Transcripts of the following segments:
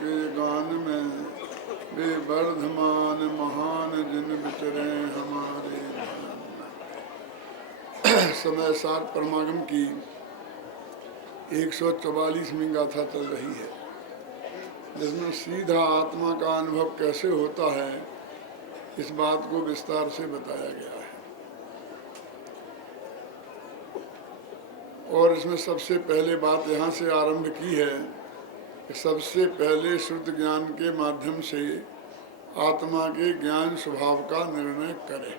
के गान में बेवर्धमान महान जिन विचरे हमारे ध्यान में। समय सार परमागम की 144वीं गाथा चल रही है, जिसमें सीधा आत्मा का अनुभव कैसे होता है इस बात को विस्तार से बताया गया है। और इसमें सबसे पहले बात यहाँ से आरंभ की है कि सबसे पहले शुद्ध ज्ञान के माध्यम से आत्मा के ज्ञान स्वभाव का निर्णय करें।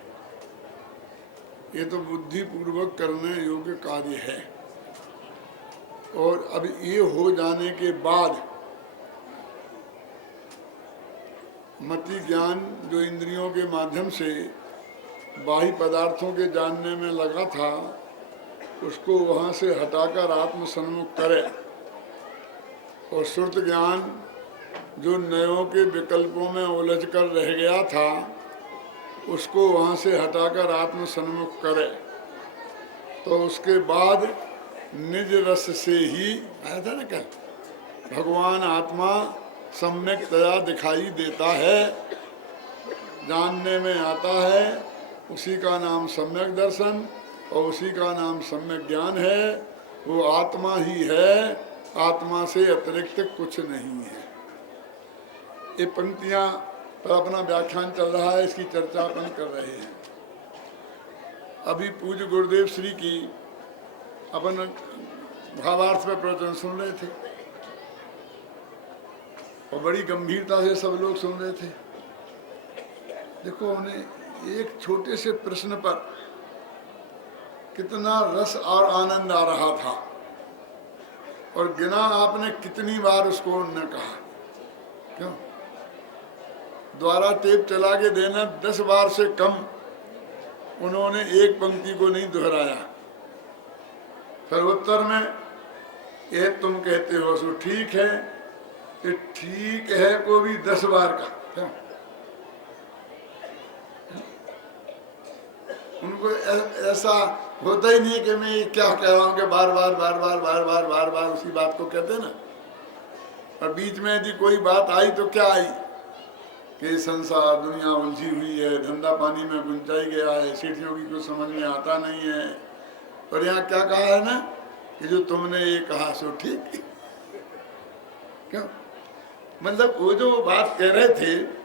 ये तो बुद्धिपूर्वक करने योग्य कार्य है। और अब ये हो जाने के बाद मति ज्ञान जो इंद्रियों के माध्यम से बाह्य पदार्थों के जानने में लगा था, उसको वहाँ से हटाकर आत्म सन्मुख करे। और श्रुत ज्ञान जो नयों के विकल्पों में उलझ कर रह गया था, उसको वहाँ से हटाकर आत्म सन्मुख करे। तो उसके बाद निज रस से ही आया था ना कल, भगवान आत्मा सम्यक तया दिखाई देता है, जानने में आता है। उसी का नाम सम्यक दर्शन और उसी का नाम सम्यक ज्ञान है। वो आत्मा ही है, आत्मा से अतिरिक्त कुछ नहीं है। ये पंक्तियां पर अपना व्याख्यान चल रहा है, इसकी चर्चा अपन कर रहे हैं। अभी पूज्य गुरुदेव श्री की अपन भावार्थ में प्रवचन सुन रहे थे और बड़ी गंभीरता से सब लोग सुन रहे थे। देखो, उन्हें एक छोटे से प्रश्न पर कितना रस और आनंद आ रहा था, और गिना आपने कितनी बार उसको उन्होंने कहा। क्यों? द्वारा टेप चला के देना 10 बार से कम उन्होंने एक पंक्ति को नहीं दोहराया। फिर उत्तर में ये तुम कहते हो सो ठीक है, ये ठीक है को भी 10 बार का। क्या उनको ऐसा होता ही नहीं कि मैं क्या कह रहा हूँ कि बार बार बार बार बार बार बार बार उसी बात को कहते ना। और बीच में यदि कोई बात आई तो क्या आई कि संसार दुनिया उलझी हुई है, धंधा पानी में गुंजाई गया है, सेठियों की कुछ समझ में आता नहीं है। और यहाँ क्या कहा है ना कि जो तुमने ये कहा सो ठीक। क्यों? मतलब वो जो बात कह रहे थे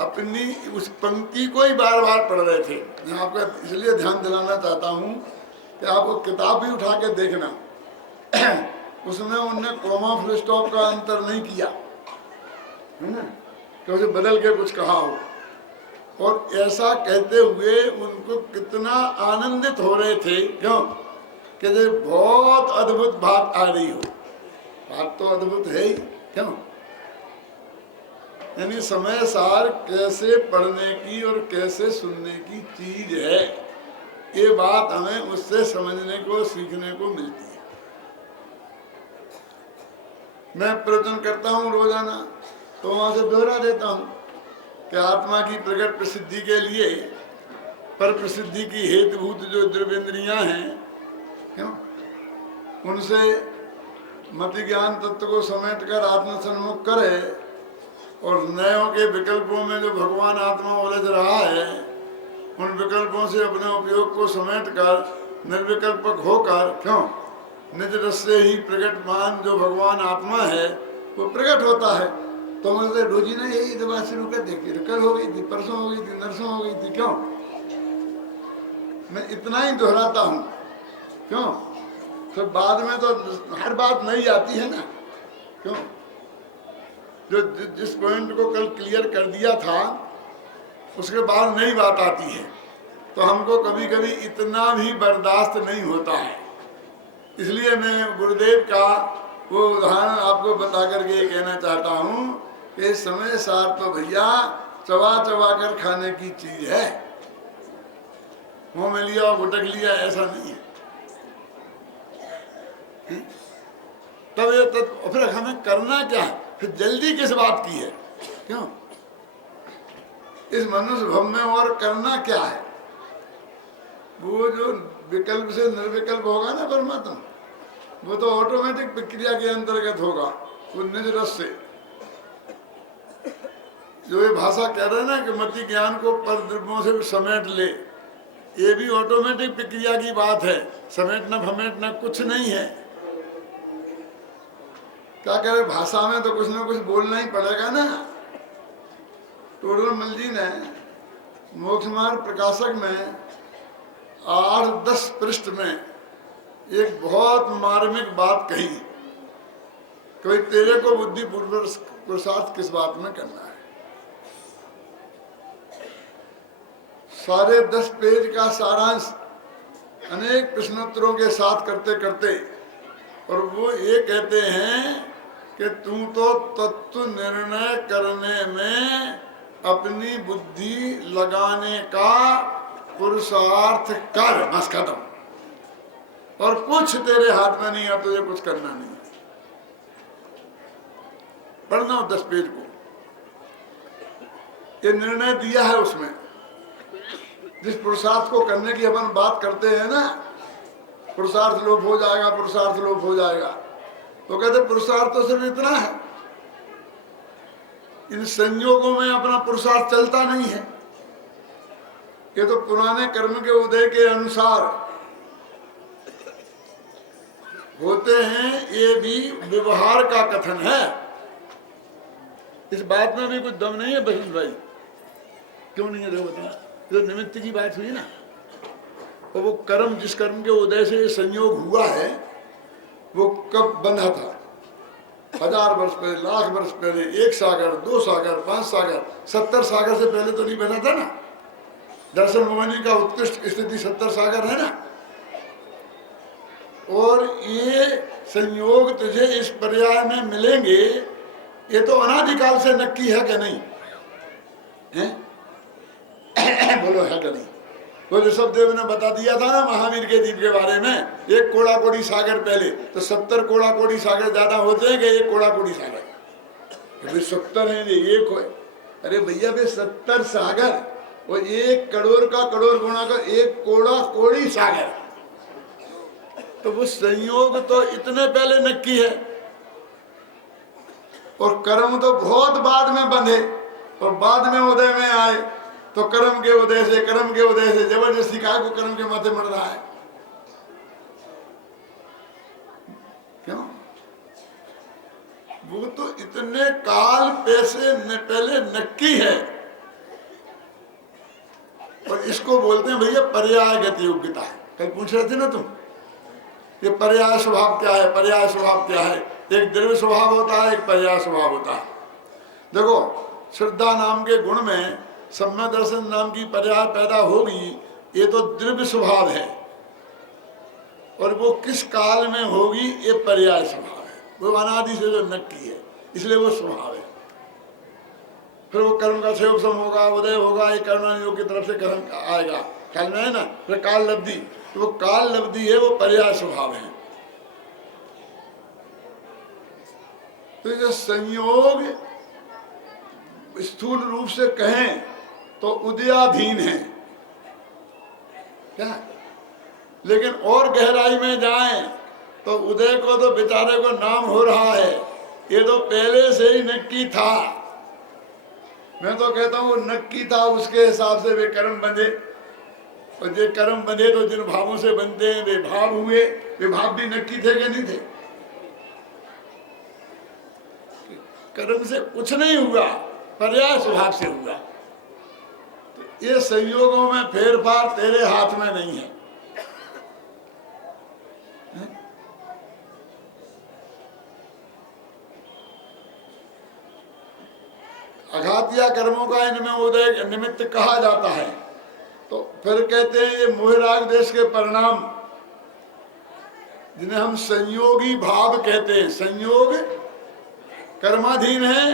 अपनी उस पंक्ति को ही बार बार पढ़ रहे थे। मैं आपका इसलिए ध्यान दिलाना चाहता हूँ कि आप वो किताब भी उठा के देखना। उसमें उनने कॉमा फुल स्टॉप का अंतर नहीं किया है ना, कि उसे बदल के कुछ कहा हो। और ऐसा कहते हुए उनको कितना आनंदित हो रहे थे। क्यों? कि बहुत अद्भुत बात आ रही हो। बात तो अद्भुत है ही। क्यों? यानी समय सार कैसे पढ़ने की और कैसे सुनने की चीज है, ये बात हमें उससे समझने को सीखने को मिलती है। मैं प्रवचन करता हूँ रोजाना, तो वहां से दोहरा देता हूँ कि आत्मा की प्रकट प्रसिद्धि के लिए पर प्रसिद्धि की हेतुभूत जो द्रव्येंद्रियां हैं, क्यों उनसे मति ज्ञान तत्व को समेट कर आत्म सन्मुख करे। और नयों के विकल्पों में जो भगवान आत्मा उलझ रहा है, उन विकल्पों से अपने उपयोग को समेट कर निर्विकल्पक होकर, क्यों निज रस से ही प्रकटमान जो भगवान आत्मा है वो प्रकट होता है। तो मतलब रोजी ने यही दबा शुरू कर दी, कल हो गई थी, परसों हो गई थी, नरसों हो गई थी। क्यों? मैं इतना ही दोहराता हूँ। क्यों? तो बाद में तो हर बात नहीं आती है ना। क्यों? जो जिस पॉइंट को कल क्लियर कर दिया था उसके बाद नई बात आती है, तो हमको कभी कभी इतना भी बर्दाश्त नहीं होता है। इसलिए मैं गुरुदेव का वो उदाहरण आपको बता करके कहना चाहता हूँ कि समय सार तो भैया चबा चबा कर खाने की चीज है। मुंह में लिया और गुटक लिया ऐसा नहीं है। तब ये फिर हमें करना क्या है, फिर जल्दी किस बात की है? क्यों? इस मनुष्य भव में और करना क्या है? वो जो विकल्प से निर्विकल्प होगा ना परमात्मा, वो तो ऑटोमेटिक प्रक्रिया के अंतर्गत होगा। वो निज रस से। जो ये भाषा कह रहे हैं ना कि मति ज्ञान को पर द्रव्यों से समेट ले, ये भी ऑटोमेटिक प्रक्रिया की बात है, समेटना फमेटना कुछ नहीं है। क्या कह रहे, भाषा में तो कुछ ना कुछ बोलना ही पड़ेगा ना। टोडरमल जी ने मोक्ष मार्ग प्रकाशक में 8-10 पृष्ठ में एक बहुत मार्मिक बात कही, कोई तेरे को बुद्धि पुरुषार्थ किस बात में करना है। सारे 10 पेज का सारांश अनेक प्रश्नोत्तरों के साथ करते करते, और वो ये कहते हैं कि तू तो तत्व निर्णय करने में अपनी बुद्धि लगाने का पुरुषार्थ कर, बस खत्म, और कुछ तेरे हाथ में नहीं है, तुझे कुछ करना नहीं है। पढ़ना 10 पेज को, ये निर्णय दिया है उसमें। जिस पुरुषार्थ को करने की अपन बात करते हैं ना, पुरुषार्थ लोप हो जाएगा, पुरुषार्थ लोप हो जाएगा, तो कहते पुरुषार्थ तो सिर्फ इतना है, इन संयोगों में अपना पुरुषार्थ चलता नहीं है। ये तो पुराने कर्म के उदय के अनुसार होते हैं, ये भी व्यवहार का कथन है। इस बात में भी कुछ दम नहीं है बहन भाई, क्यों नहीं है देखो बता। जो निमित्त की बात हुई ना, और वो कर्म, जिस कर्म के उदय से ये संयोग हुआ है, वो कब बंधा था? 1000 वर्ष पहले, लाख वर्ष पहले, 1 सागर, 2 सागर, 5 सागर, 70 सागर से पहले तो नहीं बना था ना। दर्शन भवानी का उत्कृष्ट स्थिति 70 सागर है ना। और ये संयोग तुझे इस पर्याय में मिलेंगे, ये तो अनादिकाल से नक्की है कि नहीं है? बोलो है कि नहीं? वो ऋषभ देव ने बता दिया था ना महावीर के द्वीप के बारे में, 1 कोड़ा कोड़ी सागर पहले, तो 70 कोड़ा कोड़ी सागर ज्यादा होते हैं कि 1 कोड़ा कोड़ी सागर? 70 है, 1 हो। अरे भैया वे 70 सागर, वो 1 करोड़ का करोड़ गुणा का 1 कोड़ा कोड़ी सागर। तो वो संयोग तो इतने पहले नक्की है, और कर्म तो बहुत बाद में बंधे और बाद में उदय में आए। तो कर्म के उदय से जबरदस्ती काय को कर्म के माथे मर रहा है? क्यों? वो तो इतने काल पहले नक्की है, और इसको बोलते हैं भैया पर्याय गति योग्यता। कल पूछ रहे थे ना तुम, ये पर्याय स्वभाव क्या है? पर्याय स्वभाव क्या है? एक द्रव्य स्वभाव होता है, एक पर्याय स्वभाव होता है। देखो, श्रद्धा नाम के गुण में सम्यक दर्शन नाम की पर्याय पैदा होगी, ये तो द्रव्य स्वभाव है, और वो किस काल में होगी, ये पर्याय स्वभाव है। वो अनादि से जो नक्की है, इसलिए वो स्वभाव है। फिर वो कर्म का क्षय उपशम होगा, उदय होगा, ये कर्मानुयोग की तरफ से कर्म आएगा, ख्याल में है ना। फिर काल लब्धि, तो वो काल लब्धि है, वो पर्याय स्वभाव है। तो ये संयोग स्थूल रूप से कहें तो उदयाधीन है क्या, लेकिन और गहराई में जाएं तो उदय को तो बेचारे को नाम हो रहा है, ये तो पहले से ही नक्की था। मैं तो कहता हूँ नक्की था, उसके हिसाब से वे कर्म बंधे, और जो कर्म बंधे तो जिन भावों से बनते हैं वे भाव हुए। वे भाव भी नक्की थे कि नहीं थे? कर्म से कुछ नहीं हुआ, पर्याय स्वभाव से हुआ। तो ये संयोगों में फेरफार तेरे हाथ में नहीं है। अघातिया कर्मों का इनमें उदय निमित्त कहा जाता है। तो फिर कहते हैं ये मोहराग देश के परिणाम, जिन्हें हम संयोगी भाव कहते हैं। संयोग कर्माधीन है।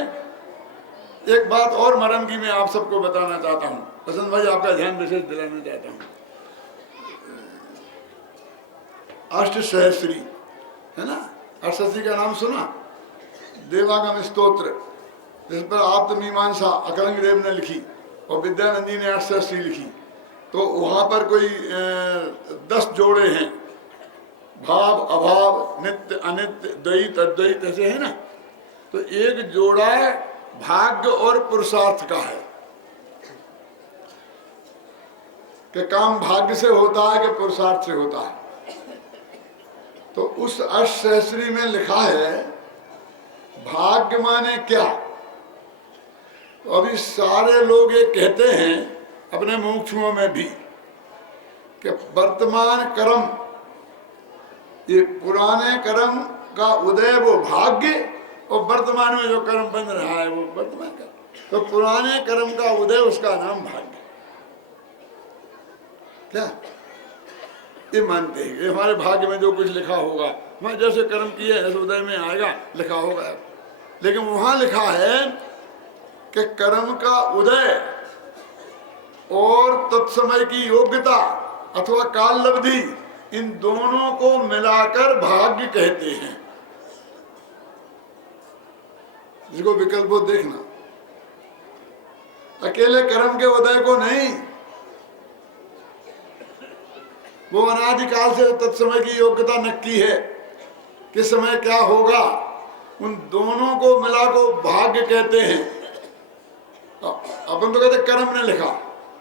एक बात और मरम की मैं आप सबको बताना चाहता हूं, पसंद भाई आपका ध्यान विशेष दिलाना चाहता हूं। अष्टसहस्री है ना, अष्टसहस्री का नाम सुना? देवागम स्तोत्र, जिस पर आत्ममीमांसा अकलंग देव ने लिखी और विद्यानंदी ने अष्टसहस्री लिखी। तो वहां पर कोई 10 जोड़े हैं, भाव अभाव, नित्य अनित्य, द्वैत अद्वैत, ऐसे है ना। तो एक जोड़ा भाग्य और पुरुषार्थ का है कि काम भाग्य से होता है कि पुरुषार्थ से होता है। तो उस अष्टसहस्री में लिखा है भाग्य माने क्या। तो अभी सारे लोग ये कहते हैं अपने मुमुक्षुओं में भी कि वर्तमान कर्म, ये पुराने कर्म का उदय वो भाग्य, और वर्तमान में जो कर्म बन रहा है वो वर्तमान कर्म। तो पुराने कर्म का उदय उसका नाम भाग्य। क्या ये मानते हैं कि हमारे भाग्य में जो कुछ लिखा होगा, मैं जैसे कर्म किए ऐसे उदय में आएगा, लिखा होगा। लेकिन वहां लिखा है कि कर्म का उदय और तत्समय की योग्यता अथवा काल लब्धि, इन दोनों को मिलाकर भाग्य कहते हैं। जिसको विकल्प हो देखना, अकेले कर्म के उदय को नहीं, वो अनादिकाल से तत्समय की योग्यता नक्की है, किस समय क्या होगा, उन दोनों को मिला को भाग्य कहते हैं। अपन तो कहते कर्म ने लिखा,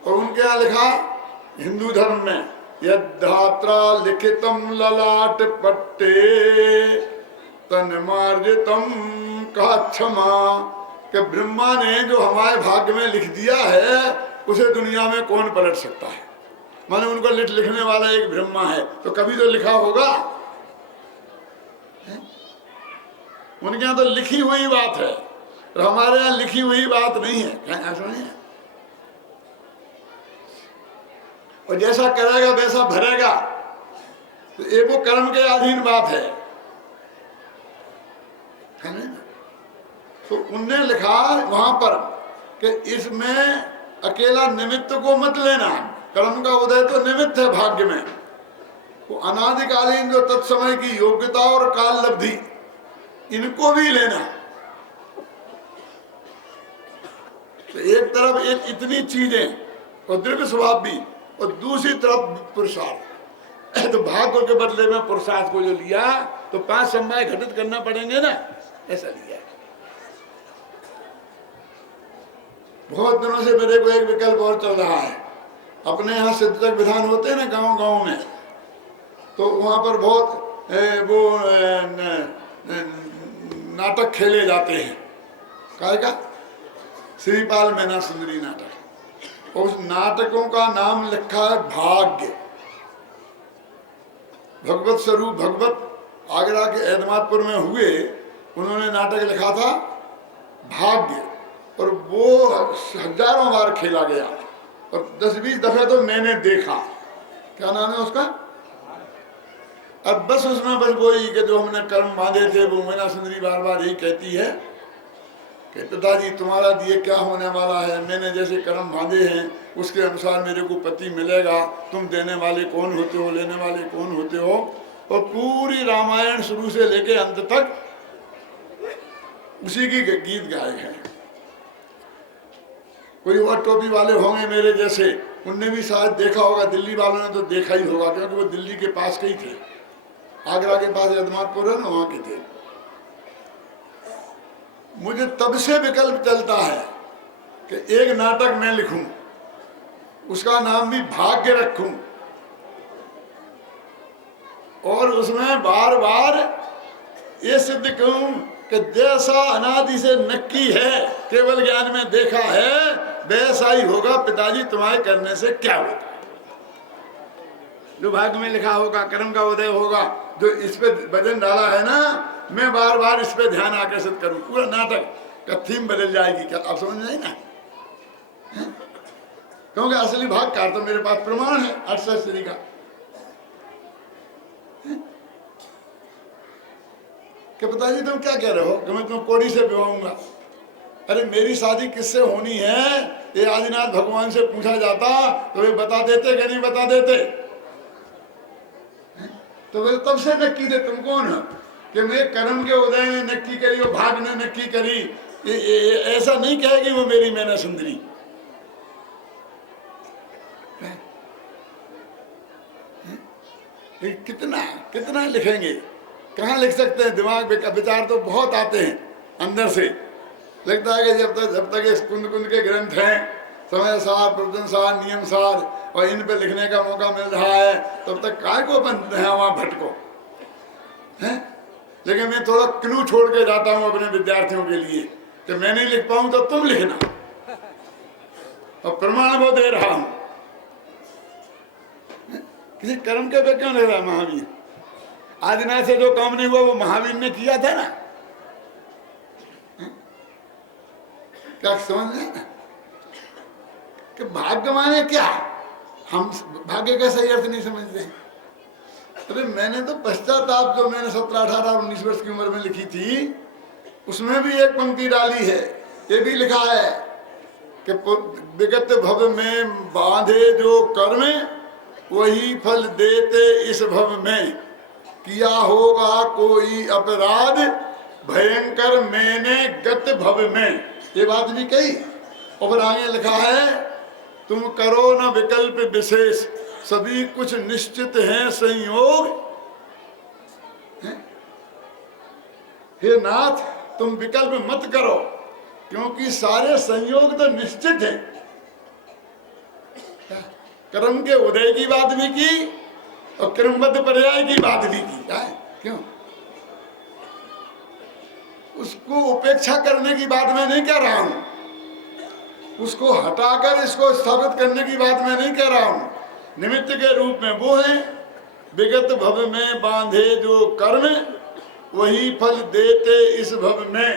और उनके यहाँ लिखा हिंदू धर्म में यद्धात्रा लिखितम ललाट पट्टे तन्मार्जितम का क्षमा, कि ब्रह्मा ने जो हमारे भाग्य में लिख दिया है उसे दुनिया में कौन पलट सकता है। माने उनको लिखने वाला एक ब्रह्मा है, तो कभी तो लिखा होगा। उनके यहाँ तो लिखी हुई बात है, और हमारे यहाँ लिखी हुई बात नहीं है। ऐसा नहीं है। और जैसा करेगा वैसा भरेगा, तो ये वो कर्म के अधीन बात है ना। तो उनने लिखा वहां पर कि इसमें अकेला निमित्त को मत लेना, कर्म का उदय तो निमित्त है भाग्य में, वो अनादिकालीन जो तत्समय की योग्यता और काल लब्धि, इनको भी लेना। तो एक तरफ एक इतनी चीजें और दृढ़ स्वभाव भी, और दूसरी तरफ पुरुषार्थ। तो भाग्य के बदले में पुरुषार्थ को जो लिया, तो 5 समय घटित करना पड़ेंगे ना, ऐसा लिया। बहुत दिनों से मेरे को एक विकल्प और चल रहा है। अपने यहाँ सिद्धक विधान होते हैं ना गांव गांव में, तो वहाँ पर बहुत वो नाटक खेले जाते हैं। काय का श्रीपाल मैना सुंदरी नाटक। उस नाटकों का नाम लिखा है भाग्य। भगवत स्वरूप भगवत आगरा के एदमादपुर में हुए, उन्होंने नाटक लिखा था भाग्य, और वो हजारों बार खेला गया, और 10-20 दफे तो मैंने देखा। क्या नाम है उसका? अब बस उसमें बस वही कि जो हमने कर्म बांधे थे, वो मैना सुंदरी बार बार यही कहती है कि पिताजी तुम्हारा दिए क्या होने वाला है, मैंने जैसे कर्म बांधे हैं उसके अनुसार मेरे को पति मिलेगा, तुम देने वाले कौन होते हो, लेने वाले कौन होते हो। और पूरी रामायण शुरू से लेके अंत तक उसी की गीत गाए हैं। कोई और टोपी वाले होंगे मेरे जैसे, उनने भी शायद देखा होगा, दिल्ली वालों ने तो देखा ही होगा, क्योंकि वो दिल्ली के पास के ही थे, आगरा के पास एदमादपुर है ना, वहां के थे। मुझे तब से विकल्प चलता है कि एक नाटक मैं लिखूं, उसका नाम भी भाग्य रखूं, और उसमें बार बार ये सिद्ध करूं कि जैसा अनादि से नक्की है, केवल ज्ञान में देखा है, वैसा ही होगा। पिताजी तुम्हारे करने से क्या होगा, जो भाग्य में लिखा होगा, कर्म का उदय होगा, जो इस पे वजन डाला है ना, मैं बार बार इस पे ध्यान आकर्षित करूं। पूरा नाटक का थीम बदल जाएगी। क्या आप समझ रहे ना? क्योंकि असली भाग का तो मेरे पास प्रमाण है अष्टसहस्री का। कि पिताजी तुम क्या कह रहे हो कि मैं तुम्हें कोड़ी से विवाहूंगा? अरे मेरी शादी किससे होनी है, ये आदिनाथ भगवान से पूछा जाता तो वे बता देते कि नहीं बता देते? तो वे तब से नक्की थे। तुम कौन हो कि मैं कर्म के उदय ने नक्की करी और भाग ने नक्की करी? ऐसा नहीं कहेगी वो मेरी मैना सुंदरी। कितना कितना लिखेंगे, कहाँ लिख सकते हैं? दिमाग विचार तो बहुत आते हैं, अंदर से लगता है कि जब तक इस कुंद कुंद के ग्रंथ हैं, समय सार, प्रवचन सार, नियम सार, और इन पे लिखने का मौका मिल रहा है, तब तक काय को अपन वहां भटको हैं। लेकिन मैं थोड़ा क्लू छोड़ के जाता हूं अपने विद्यार्थियों के लिए कि मैं नहीं लिख पाऊं तो तुम लिखना, और प्रमाण वो दे रहा हूं। किसी कर्म के पे क्यों ले रहा है महावीर? आदिनाथ से जो काम नहीं हुआ वो महावीर ने किया था ना। क्या समझ रहे ना कि भाग्य माने क्या? हम भाग्य का सही अर्थ नहीं समझते। अरे मैंने तो पश्चाताप जो मैंने 17, 18, 19 वर्ष की उम्र में लिखी थी, उसमें भी एक पंक्ति डाली है। ये भी लिखा है कि विगत भव में बांधे जो कर्म, वही फल देते इस भव में। किया होगा कोई अपराध, भयंकर मैंने गत भव में। ये बात भी कही। और फिर आगे लिखा है, तुम करो न विकल्प विशेष, सभी कुछ निश्चित है संयोग। हे नाथ, तुम विकल्प मत करो, क्योंकि सारे संयोग तो निश्चित है। कर्म के उदय की बात भी की और क्रमबद्ध पर्याय की बात भी की। क्यों? उसको उपेक्षा करने की बात मैं नहीं कह रहा हूं, उसको हटाकर इसको स्थापित करने की बात मैं नहीं कह रहा हूं। निमित्त के रूप में वो है, विगत भव में बांधे जो कर्म, वही फल देते इस भव में।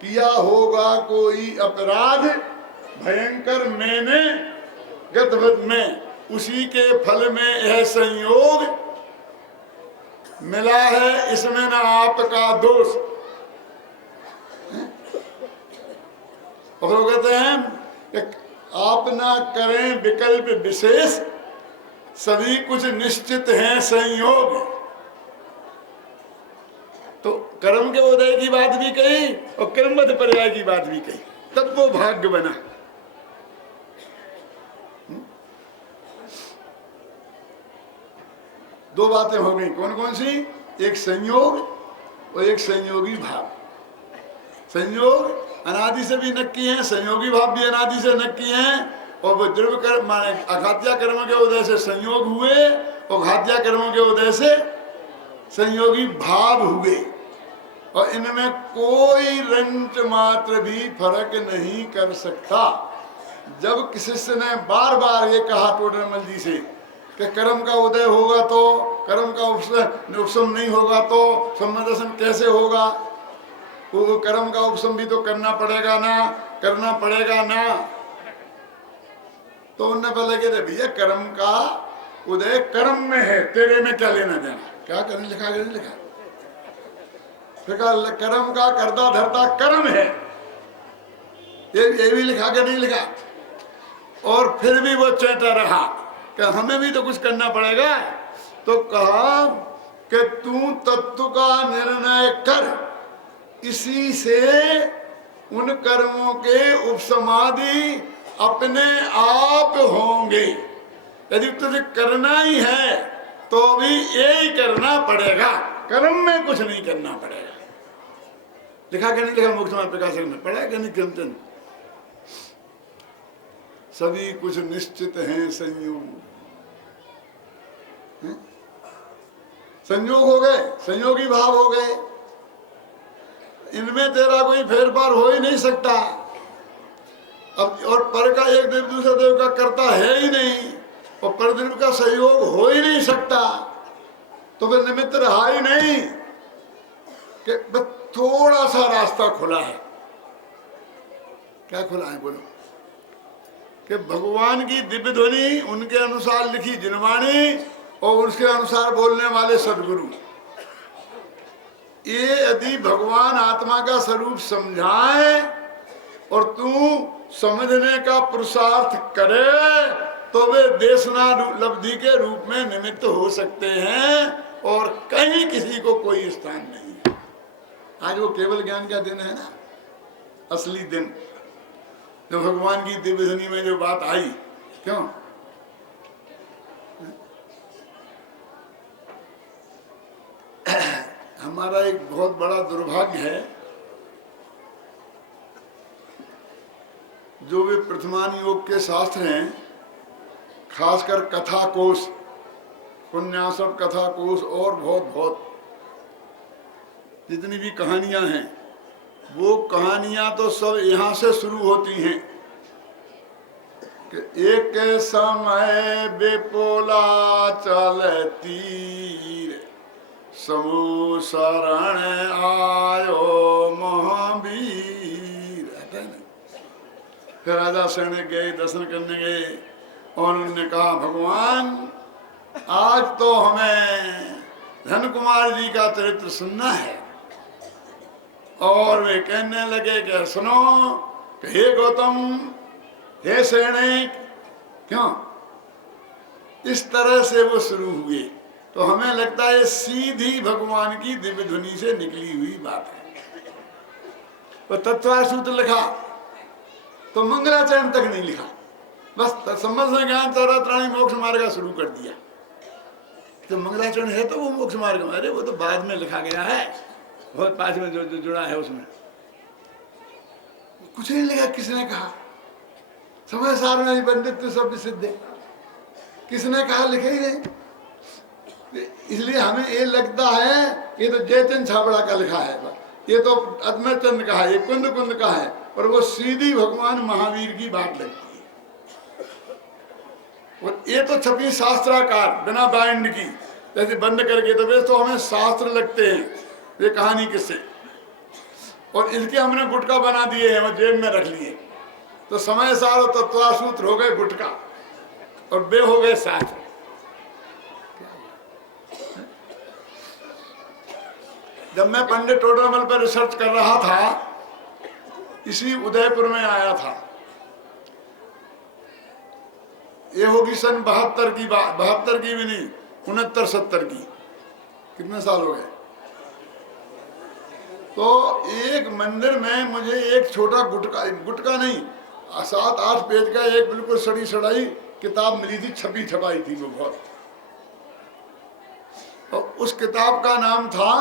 किया होगा कोई अपराध, भयंकर मैंने गत भव में, उसी के फल में यह संयोग मिला है, इसमें न आपका दोष। और वो कहते हैं कि आप ना करें विकल्प विशेष, सभी कुछ निश्चित है संयोग। तो कर्म के उदय की बात भी कही और क्रमबद्ध पर्याय की बात भी कही, तब वो भाग्य बना। दो बातें हो गई। कौन कौन सी? एक संयोग और एक संयोगी भाव। संयोग अनादि से भी नक्की है, संयोगी भाव भी अनादि से नक्की है। और वो द्रव्य कर्म माने अघात्या कर्म के उदय से संयोग हुए और घात्या कर्मों के उदय से संयोगी भाव हुए, और इनमें कोई रंच मात्र भी फर्क नहीं कर सकता। जब शिष्य ने बार बार ये कहा टोडरमल जी से कि कर्म का उदय होगा तो, कर्म का उपशम नहीं होगा तो सम्मदर्शन कैसे होगा? वो कर्म का उपशम भी तो करना पड़ेगा ना, करना पड़ेगा ना। तो उनने पहले कहते भैया कर्म का उदय कर्म में है, तेरे में क्या लेना देना? क्या करने लिखा नहीं लिखा? कर्म का करता धरता कर्म है, ये भी लिखा के नहीं लिखा। और फिर भी वो चेता रहा कि हमें भी तो कुछ करना पड़ेगा। तो कहा कि तू तत्व का निर्णय कर, इसी से उन कर्मों के उपसमाधि अपने आप होंगे। यदि तुझे करना ही है तो भी यही करना पड़ेगा, कर्म में कुछ नहीं करना पड़ेगा। लिखा कि नहीं लिखा? मुख्यमंत्री प्रकाशन में पढ़ा कि नहीं? क्रमचंद, सभी कुछ निश्चित हैं संयोग। संयोग हो गए, संयोगी भाव हो गए, इनमें तेरा कोई फेरफार हो ही नहीं सकता। अब और पर का एक देव दूसरे देव का करता है ही नहीं, और परदेव का सहयोग हो ही नहीं सकता। तो फिर निमित्त रहा ही नहीं कि बस थोड़ा सा रास्ता खुला है। क्या खुला है बोलो? कि भगवान की दिव्य ध्वनि उनके अनुसार लिखी जिनवाणी और उसके अनुसार बोलने वाले सदगुरु, ये यदि भगवान आत्मा का स्वरूप समझाए और तू समझने का पुरुषार्थ करे तो वे देशना लब्धि के रूप में निमित्त हो सकते हैं, और कहीं किसी को कोई स्थान नहीं है। आज वो केवल ज्ञान का दिन है ना, असली दिन, जो भगवान की दिव्य ध्वनि में जो बात आई। क्यों? हमारा एक बहुत बड़ा दुर्भाग्य है जो वे प्रथमान योग के शास्त्र हैं, खासकर कथा कोश, पुण्यासव कथा कोश और बहुत बहुत जितनी भी कहानियां हैं, वो कहानियां तो सब यहाँ से शुरू होती हैं कि एक समय बेपोला चले तीर, समूह शरण आयो महावीर। है ना? फिर राजा सैनिक गए, दर्शन करने गए और उन्होंने कहा भगवान आज तो हमें धन कुमार जी का चरित्र सुनना है। और वे कहने लगे कि सुनो कि हे गौतम, हे सैनिक, क्यों इस तरह से वो शुरू हुए तो हमें लगता है सीधी भगवान की दिव्य ध्वनि से निकली हुई बात है। तो तत्वार सूत्र लिखा तो मंगलाचरण तक नहीं लिखा, बस समझ ज्ञान चौरात्राणी मोक्ष मार्ग शुरू कर दिया। तो मंगलाचरण है तो वो मोक्ष मार्ग, अरे वो तो बाद में लिखा गया है, बहुत पास में जो जुड़ा है उसमें कुछ नहीं लिखा। किसने कहा? समय सार में पंडित तो सब सिद्ध है, किसने कहा? लिखे ही नहीं। इसलिए हमें ये लगता है ये तो जयचंद छाबड़ा का लिखा है, ये तो अदमय चंद का है, ये कुंद कुंद का है, और वो सीधी भगवान महावीर की बात लगती है। और ये तो छपी शास्त्राकार बिना बाइंड की, जैसे बंद करके, तो वे तो हमें शास्त्र लगते हैं ये कहानी किससे, और इनके हमने गुटका बना दिए हैं और जेब में रख लिए। तो समय सार और तत्वासूत्र हो गए गुटका और बे हो गए शास्त्र। जब मैं पंडित टोडरमल पर रिसर्च कर रहा था, इसी उदयपुर में आया था, ये होगी सन 72 की बात, 72 की भी नहीं, 69-70 की, कितने साल हो गए। तो एक मंदिर में मुझे एक छोटा गुटका नहीं, 7-8 पेज का एक बिल्कुल सड़ी सड़ाई किताब मिली थी, छपी छपाई थी वो बहुत। और उस किताब का नाम था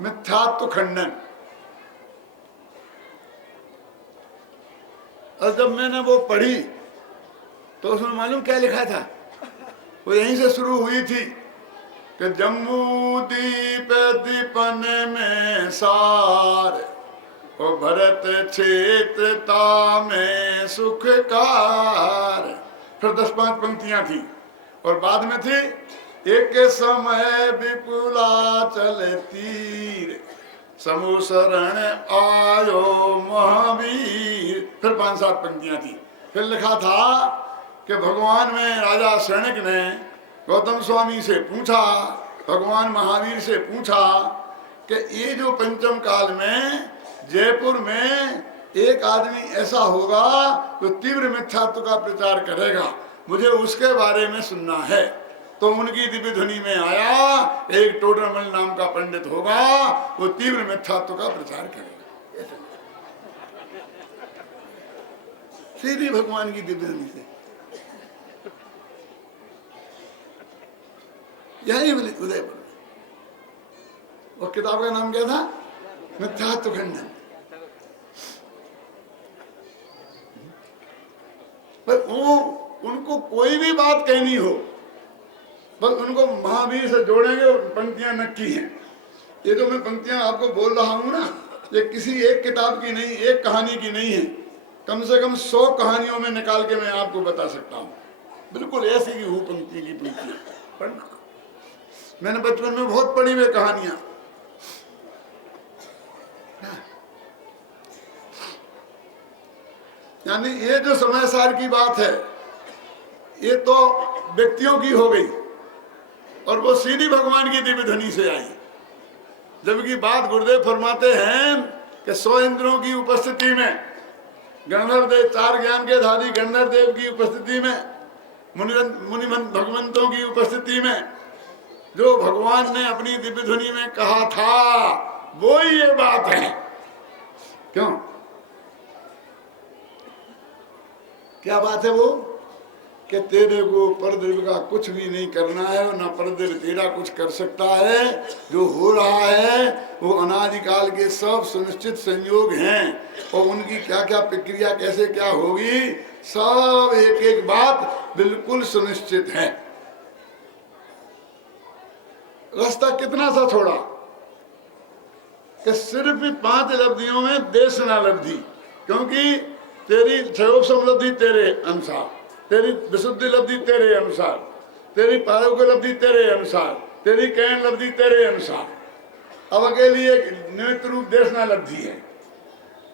मिथ्यात्व खंडन। और जब मैंने वो पढ़ी तो उसमें मालूम क्या लिखा था? वो यहीं से शुरू हुई थी कि जम्मू दीप दीपन में सार, ओ भरत क्षेत्रता में सुखकार। फिर 10-5 पंक्तियां थी और बाद में थी एक समय विपुला चले तीर, समूह शरण आयो महावीर। फिर 5-7 पंक्तियां थी। फिर लिखा था कि भगवान में राजा सैनिक ने गौतम स्वामी से पूछा, भगवान महावीर से पूछा कि ये जो पंचम काल में जयपुर में एक आदमी ऐसा होगा जो तीव्र मिथ्यात्व का प्रचार करेगा, मुझे उसके बारे में सुनना है। तो उनकी दिव्य ध्वनि में आया एक टोडरमल नाम का पंडित होगा, वो तीव्र मिथ्यात्व का प्रचार करेगा। सीधी भगवान की दिव्य ध्वनि से यही उदयपुर। और किताब का नाम क्या था? मिथ्यात्व खंडन। पर वो उनको कोई भी बात कहनी हो, बस उनको महावीर से जोड़ेंगे और पंक्तियां नक्की हैं। ये जो मैं पंक्तियां आपको बोल रहा हूं ना, ये किसी एक किताब की नहीं, एक कहानी की नहीं है, कम से कम 100 कहानियों में निकाल के मैं आपको बता सकता हूँ। बिल्कुल ऐसी ही हूँ पंक्ति की पंक्तियां। मैंने बचपन में बहुत पढ़ी हुई कहानियां। यानी ये जो समय सार की बात है, ये तो व्यक्तियों की हो गई और वो सीधी भगवान की दिव्य ध्वनि से आई। जबकि बात गुरुदेव फरमाते हैं कि 100 इंद्रों की उपस्थिति में, गंधर्व देव, 4 ज्ञान के धारी गंधर्व देव की उपस्थिति में, मुनि भगवंतों की उपस्थिति में जो भगवान ने अपनी दिव्य ध्वनि में कहा था, वो ही ये बात है। क्यों? क्या बात है वो? कि तेरे को परद्रव्य का कुछ भी नहीं करना है और ना परद्रव्य तेरा कुछ कर सकता है। जो हो रहा है वो अनादिकाल के सब सुनिश्चित संयोग हैं और उनकी क्या क्या प्रक्रिया कैसे क्या होगी सब एक एक बात बिल्कुल सुनिश्चित है। रास्ता कितना सा छोड़ा कि सिर्फ 5 लब्धियों में देशना लब्धि, क्योंकि तेरी क्षयोप लब्धि तेरे अनुसार, तेरी विशुद्धि लब्धि तेरे अनुसार, तेरी पारक लब्धि तेरे अनुसार, तेरी कैन लब्धि तेरे अनुसार। अब अकेली एक निमित्त रूप देशना लब्धि है,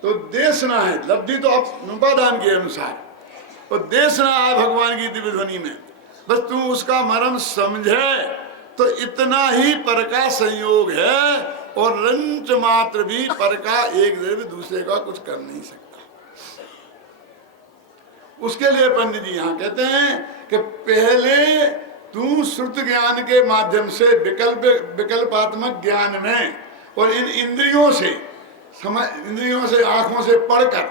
तो देशना है लब्धि तो अब उपादान के अनुसार, और देशना है भगवान की दिव्य ध्वनि में। बस तू उसका मर्म समझे तो इतना ही पर का संयोग है और रंच मात्र भी पर का एक द्रव्य दूसरे का कुछ कर नहीं सकता। उसके लिए पंडित जी यहाँ कहते हैं कि पहले तू श्रुत ज्ञान के माध्यम से विकल्पात्मक ज्ञान में और इन इंद्रियों से इंद्रियों से आंखों से पढ़कर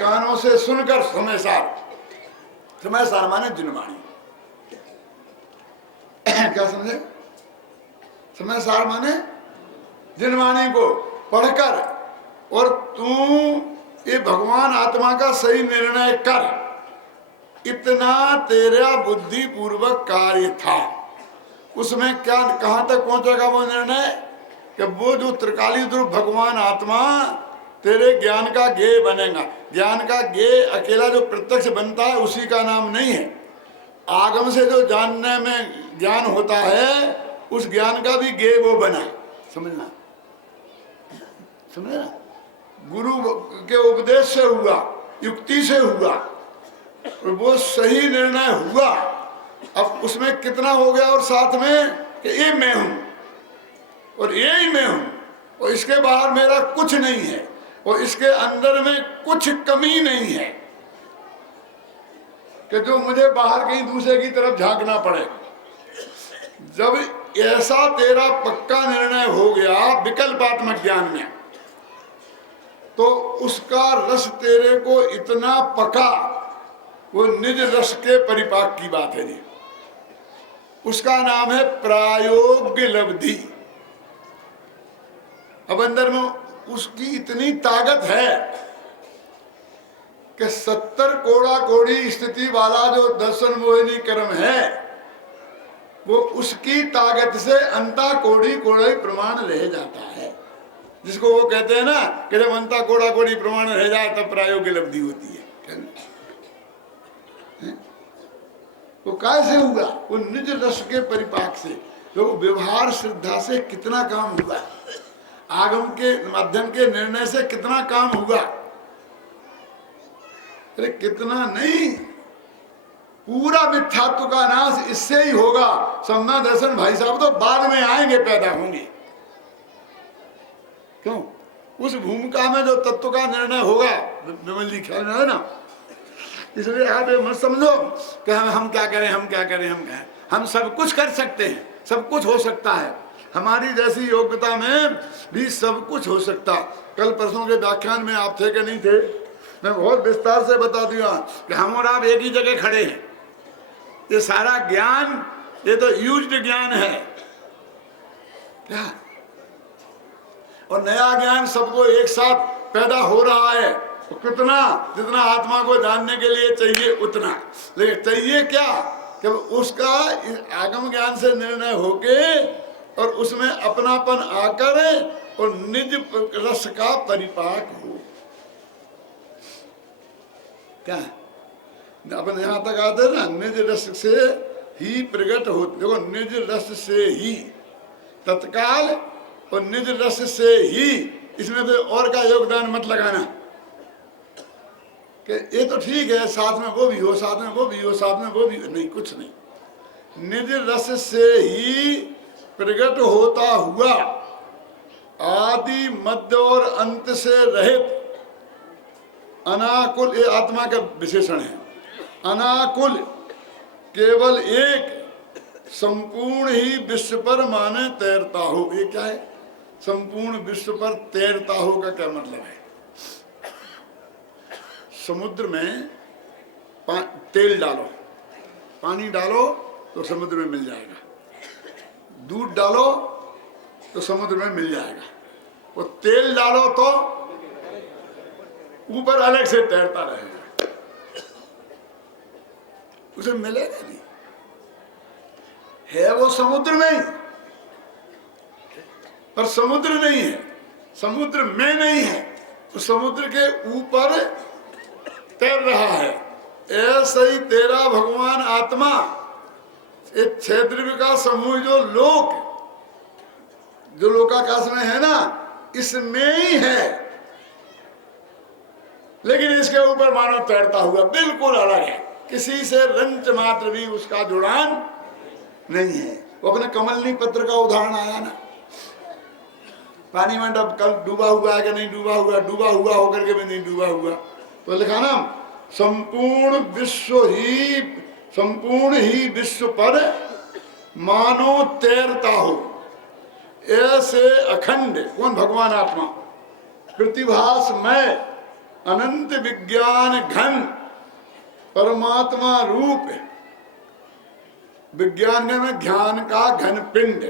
कानों से सुनकर समय सार माने जिनवाणी क्या समझे? समय सार माने जिनवाणी को पढ़कर और तू ये भगवान आत्मा का सही निर्णय कर, इतना तेरा बुद्धि पूर्वक कार्य था। उसमें क्या कहां तक पहुंचेगा वो निर्णय कि वो जो त्रिकाली ध्रुव भगवान आत्मा तेरे ज्ञान का ज्ञेय बनेगा। ज्ञान का ज्ञेय अकेला जो प्रत्यक्ष बनता है उसी का नाम नहीं है, आगम से जो जानने में ज्ञान होता है उस ज्ञान का भी ज्ञेय वो बना। समझना गुरु के उपदेश से हुआ, युक्ति से हुआ और वो सही निर्णय हुआ। अब उसमें कितना हो गया और साथ में कि ये मैं हूं और ये ही मैं हूं और इसके बाहर मेरा कुछ नहीं है और इसके अंदर में कुछ कमी नहीं है कि जो मुझे बाहर कहीं दूसरे की तरफ झांकना पड़े। जब ऐसा तेरा पक्का निर्णय हो गया विकल्पात्मक ज्ञान में, तो उसका रस तेरे को इतना पका, वो निज रस के परिपाक की बात है जी। उसका नाम है प्रायोग्य लब्धि। अब अंदर में उसकी इतनी ताकत है कि 70 कोड़ा कोड़ी स्थिति वाला जो दर्शन मोहिनी कर्म है वो उसकी ताकत से अंता कोड़ी कोड़ी प्रमाण रह जाता है, जिसको वो कहते हैं ना कि जब अंता कोड़ा कोड़ी प्रमाण रह जाए तब प्रायोग्य लब्धि होती है। वो कैसे हुआ? वो निज रस के परिपाक से, तो व्यवहार श्रद्धा से कितना काम हुआ, आगम के माध्यम के निर्णय से कितना काम हुआ। अरे कितना नहीं, पूरा मिथ्यात्व का नाश इससे ही होगा। सम्मा दर्शन भाई साहब तो बाद में आएंगे, पैदा होंगे। क्यों? उस भूमिका में जो तत्व का निर्णय होगा, विमल जी ख्याल में है ना, इसलिए आप ये मत समझो कि हम क्या करें, हम क्या करें, हम क्या, हम सब कुछ कर सकते हैं, सब कुछ हो सकता है। हमारी जैसी योग्यता में भी सब कुछ हो सकता। कल परसों के व्याख्यान में आप थे कि नहीं थे, मैं बहुत विस्तार से बता दिया कि हम और आप एक ही जगह खड़े हैं। ये सारा ज्ञान ये तो यूज्ड ज्ञान है क्या, और नया ज्ञान सबको एक साथ पैदा हो रहा है। तो कितना जितना आत्मा को जानने के लिए चाहिए उतना, लेकिन चाहिए क्या कि उसका आगम ज्ञान से निर्णय होके और उसमें अपनापन आकर और निज रस का परिपाक हो। क्या अपन यहां तक आते ना, निज रस से ही प्रकट हो। देखो, निज रस से ही तत्काल और निज रस से ही, इसमें तो और का योगदान मत लगाना कि ये तो ठीक है साथ में वो भी हो, साथ में वो भी हो, साथ में वो भी हो। नहीं, कुछ नहीं। निज रस से ही प्रकट होता हुआ आदि मध्य और अंत से रहित अनाकुल, ये आत्मा का विशेषण है। अनाकुल केवल एक संपूर्ण ही विश्व पर माने तैरता हो। ये क्या है? संपूर्ण विश्व पर तैरता हो का क्या मतलब है? समुद्र में तेल डालो, पानी डालो तो समुद्र में मिल जाएगा, दूध डालो तो समुद्र में मिल जाएगा, और तेल डालो तो ऊपर अलग से तैरता रहेगा, उसे मिलेगा नहीं। है वो समुद्र में ही, पर समुद्र नहीं है, समुद्र में नहीं है, तो समुद्र के ऊपर तैर रहा है। ऐसे ही तेरा भगवान आत्मा एक क्षेत्र का समूह जो लोकाकाश में है ना, इसमें ही है, लेकिन इसके ऊपर मानव तैरता हुआ बिल्कुल अलग है, किसी से रंच मात्र भी उसका जुड़ान नहीं है। वो अपने कमलनी पत्र का उदाहरण आया ना, पानी में अब कल डूबा हुआ है कि नहीं डूबा हुआ, डूबा हुआ होकर के भी नहीं डूबा हुआ, तो लिखा ना संपूर्ण ही विश्व पर मानो तैरता हो, ऐसे अखंड कौन भगवान आत्मा प्रतिभासमय अनंत विज्ञान घन परमात्मा रूप, विज्ञान में ज्ञान का घन पिंड,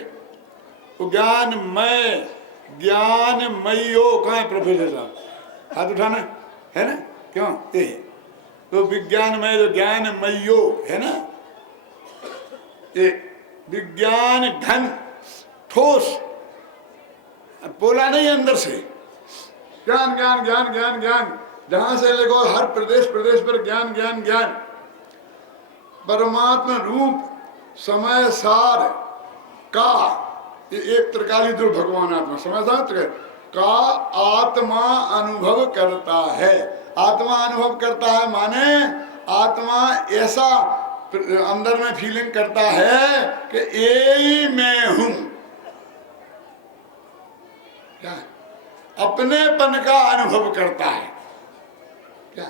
ज्ञानमय ज्ञानमयो, कहाँ है प्रोफेसर साहब, हाथ उठाना है ना, क्यों ये तो विज्ञानमय जो ज्ञानमयो है ना, ये विज्ञान घन ठोस, बोला नहीं अंदर से, ज्ञान ज्ञान ज्ञान ज्ञान ज्ञान, जहां से देखो हर प्रदेश प्रदेश पर ज्ञान ज्ञान ज्ञान, परमात्मा रूप समय सार का, ये एक त्रिकाली ध्रुव भगवान आत्मा समय सार का आत्मा अनुभव करता है। आत्मा अनुभव करता है माने आत्मा ऐसा अंदर में फीलिंग करता है कि यही मैं हूं, क्या अपनेपन का अनुभव करता है। क्या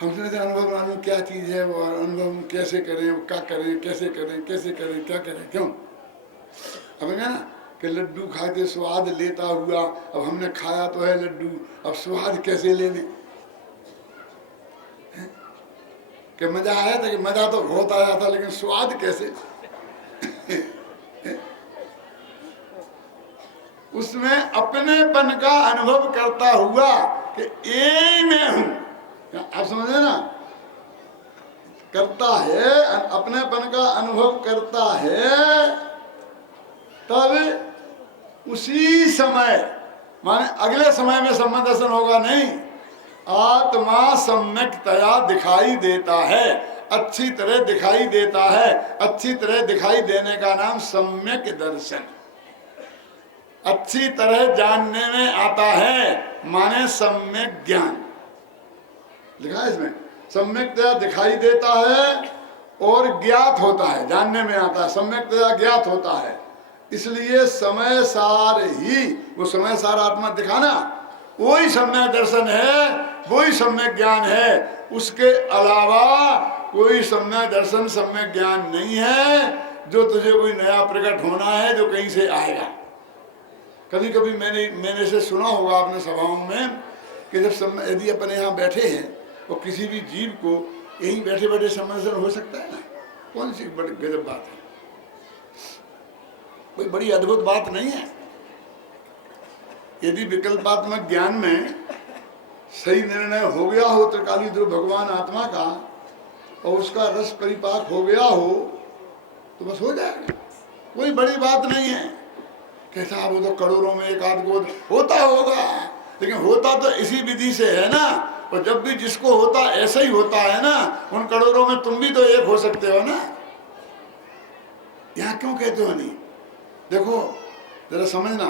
हम सोचते अनुभव क्या चीज है, वो अनुभव कैसे करें, क्या करें, कैसे करें, कैसे करें, क्या करें, क्यों अब ना कि लड्डू खाते स्वाद लेता हुआ, अब हमने खाया तो है लड्डू, अब स्वाद कैसे लेने, कि मजा आया था, कि मजा तो बहुत आया था, लेकिन स्वाद कैसे उसमें अपनेपन का अनुभव करता हुआ कि ये मैं हूं, आप समझे ना, करता है, अपनेपन का अनुभव करता है, तब उसी समय माने अगले समय में सम्यक दर्शन होगा नहीं, आत्मा सम्यकतया दिखाई देता है, अच्छी तरह दिखाई देता है। अच्छी तरह दिखाई देने का नाम सम्यक दर्शन, अच्छी तरह जानने में आता है माने सम्यक ज्ञान, लिखा है इसमें, सम्यकतया दिखाई देता है और ज्ञात होता है, जानने में आता है, सम्यकतया ज्ञात होता है। इसलिए समय सार ही, वो समय सार आत्मा दिखाना वही सम्यक दर्शन है, वही सम्यक ज्ञान है, उसके अलावा कोई सम्यक दर्शन सम्यक ज्ञान नहीं है जो तुझे कोई नया प्रकट होना है जो कहीं से आएगा। कभी कभी मैंने से सुना होगा आपने सभाओं में कि जब यदि अपने यहाँ बैठे हैं और किसी भी जीव को यहीं बैठे बैठे सम्यक हो सकता है ना, कौन सी बड़ी गजब बात है, कोई बड़ी अद्भुत बात नहीं है। यदि विकल्पात्मक ज्ञान में सही निर्णय हो गया हो त्रिकाली ध्रुव भगवान आत्मा का और उसका रस परिपाक हो गया हो तो बस हो जाएगा, कोई बड़ी बात नहीं है। कैसा वो तो करोड़ों में एक आध को होता होगा, लेकिन होता तो इसी विधि से है ना, और जब भी जिसको होता ऐसा ही होता है ना, उन करोड़ों में तुम भी तो एक हो सकते हो ना, यहाँ क्यों कहते हो नहीं। देखो जरा समझना,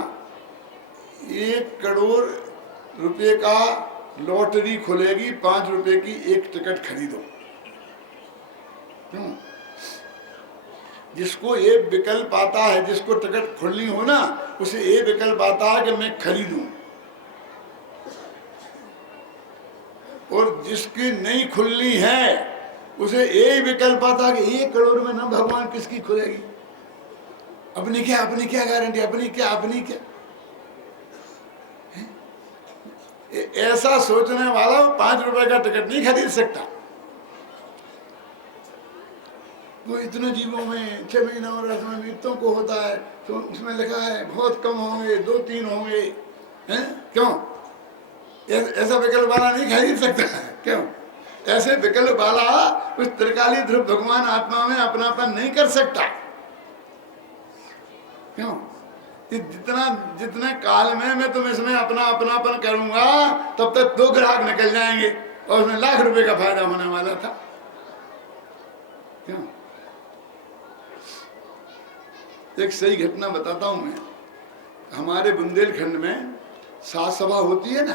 1 करोड़ रुपए का लॉटरी खुलेगी, 5 रुपए की एक टिकट खरीदो, क्यों, जिसको ये विकल्प आता है, जिसको टिकट खुलनी हो ना, उसे ये विकल्प आता है कि मैं खरीदूं, और जिसकी नहीं खुलनी है उसे यही विकल्प आता है कि 1 करोड़ में ना भगवान किसकी खुलेगी, अपनी क्या गारंटी, अपनी क्या ऐसा सोचने वाला 5 रुपए का टिकट नहीं खरीद सकता। वो इतने जीवों में 6 महीना और रस में इतनों को होता है, तो उसमें लिखा है बहुत कम होंगे, 2-3 होंगे, हैं? क्यों? ऐसा विकल्प वाला नहीं खरीद सकता है, क्यों? ऐसे विकल्प वाला उस त्रिकाली ध्रुव भगवान आत्मा में अपनापन नहीं कर सकता, क्यों? जितने काल में मैं तुम इसमें अपनापन करूंगा तब तक 2 ग्राहक निकल जाएंगे और उसमें लाख रुपए का फायदा होने वाला था, क्यों? एक सही घटना बताता हूं मैं। हमारे बुंदेलखंड में सात सभा होती है ना,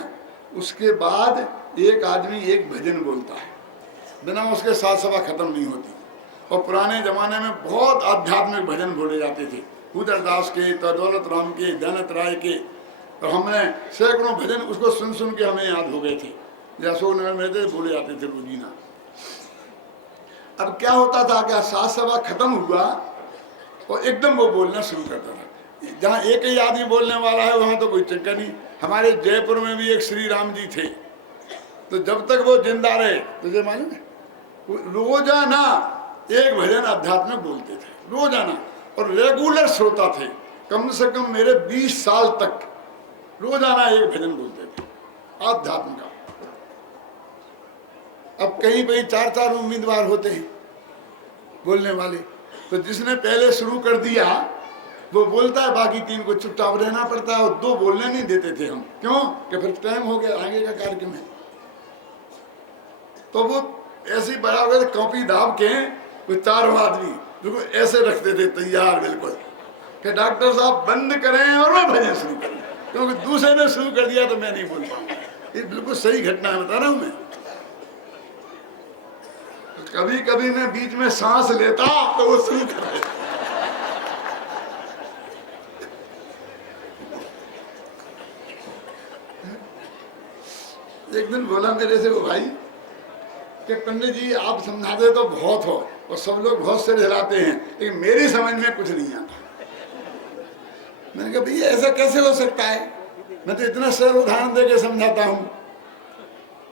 उसके बाद एक आदमी एक भजन बोलता है, बिना उसके सात सभा खत्म नहीं होती। और पुराने जमाने में बहुत आध्यात्मिक भजन बोले जाते थे, उदरदास के, तो दौलत राम के, दौलत राय के, और हमने सैकड़ों भजन उसको सुन सुन के हमें याद हो गए थे। अशोक नगर में थे, बोले जाते थे रोजीना। अब क्या होता था, क्या सात सभा खत्म हुआ और एकदम वो बोलना शुरू करता था। जहाँ एक ही आदमी बोलने वाला है वहाँ तो कोई चक्कर नहीं। हमारे जयपुर में भी एक श्री राम जी थे, तो जब तक वो जिंदा रहे, तुझे मालूम है, रोजाना एक भजन आध्यात्मिक बोलते थे, रोजाना, और रेगुलर श्रोता थे। कम से कम मेरे 20 साल तक रोजाना एक भजन बोलते थे आध्यात्म का। अब कहीं कहीं 4-4 उम्मीदवार होते हैं बोलने वाले, तो जिसने पहले शुरू कर दिया वो बोलता है, बाकी 3 को चुपचाप रहना पड़ता है, और 2 बोलने नहीं देते थे हम, क्यों? कि फिर टाइम हो गया, आगे का कार्यक्रम है। तो वो ऐसी बराबर कॉपी दाब के वो 4 आदमी जो ऐसे रखते थे तैयार बिल्कुल, कि डॉक्टर साहब बंद करें और मैं भजन शुरू करें, क्योंकि दूसरे ने शुरू कर दिया तो मैं नहीं बोल पाऊंगा। ये बिल्कुल सही घटना है, बता रहा हूं मैं। कभी कभी मैं बीच में सांस लेता तो वो शुरू कर देता। एक दिन बोला मेरे से वो भाई कि पंडित जी आप समझाते तो बहुत हो और सब लोग बहुत सिर हिलाते हैं, लेकिन मेरी समझ में कुछ नहीं आता। मैंने कहा भैया ऐसा कैसे हो सकता है, मैं तो इतना सरल उदाहरण दे के समझाता हूँ।